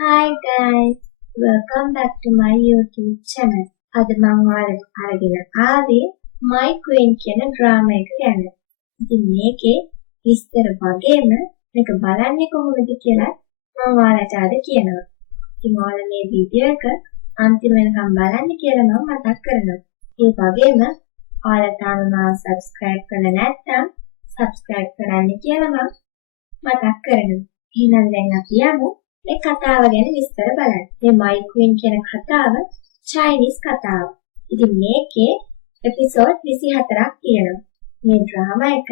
Hi guys, welcome back to my YouTube channel. අද මම ඔයාලට අරගෙන ආවේ My Queen කියන ඩ්‍රාමා එක ගැන. ඉතින් මේකේ විස්තර වගේම මේක බලන්නේ කොහොමද කියලා මම ඔයාලට අද කියනවා. ඉතින් ඔයාලා මේ වීඩියෝ එක අන්තිම වෙනකම් බලන්න කියලා මම මතක් කරනවා. ඒ වගේම ඔයාලා තාම මාව subscribe කරලා නැත්නම් subscribe කරන්න කියලා මම මතක් කරනවා. එහෙනම් දැන් අපි යමු මේ කතාව ගැන විස්තර බලන්න. මේ My Queen කියන කතාව චයිනීස් කතාව. ඉතින් මේකේ එපිසෝඩ් 24ක් තියෙනවා. මේ ඩ්‍රාමා එක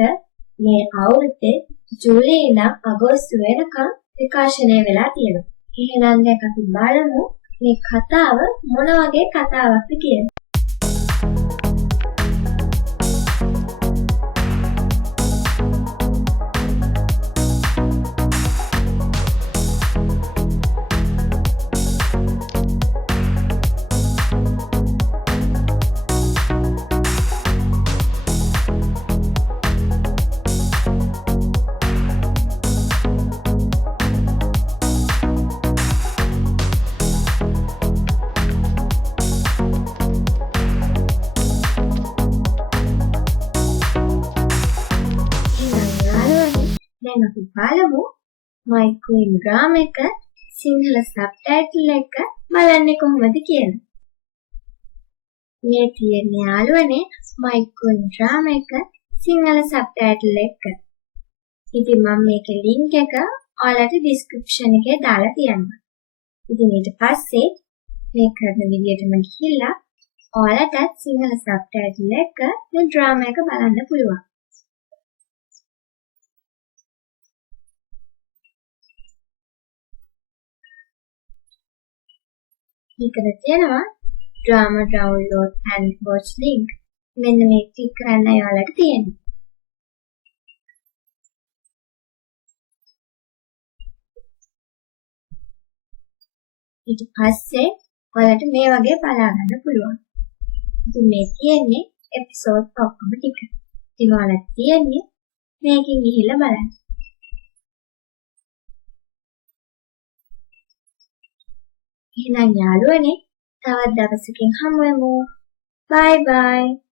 මේ අවුරුද්දේ ජූලි ඉඳන් අගෝස්තු වෙනකම් විකාශනය වෙලා තියෙනවා. එහෙනම් දැන් අපි බලමු මේ කතාව මොන වගේ කතාවක්ද කියලා. දැන් අපි බලමු My Queen drama එක සිංහල subtitle එක බලන්නේ කොහොමද කියලා. මේ තියෙන්නේ යාළුවනේ My Queen drama එක සිංහල subtitle එක. ඉතින් මම මේකේ link එක ඔයාලට description එකේ දාලා තියන්නම්. ඉතින් ඊට පස්සේ මේ කරන විදිහටම ගිහිල්ලා ඔයාලටත් සිංහල subtitle එක මේ drama එක බලන්න පුළුවන්. මේකද තියෙනවා drama download and watch link. මෙන්න මේක ක්ලික් කරන්න ඔයාලට තියෙනවා. ඊට පස්සේ ඔයාලට මේ වගේ බලා ගන්න පුළුවන්. ඉතින් මේ තියෙන්නේ එපිසෝඩ් ඔක්කොම ටික. ඉතින් ඔයාලට තියෙන්නේ මේකෙන් ගිහිල්ලා බලන්න. එහෙනම් යාළුවනේ තවත් දවසකින් හමු වෙමු. Bye bye.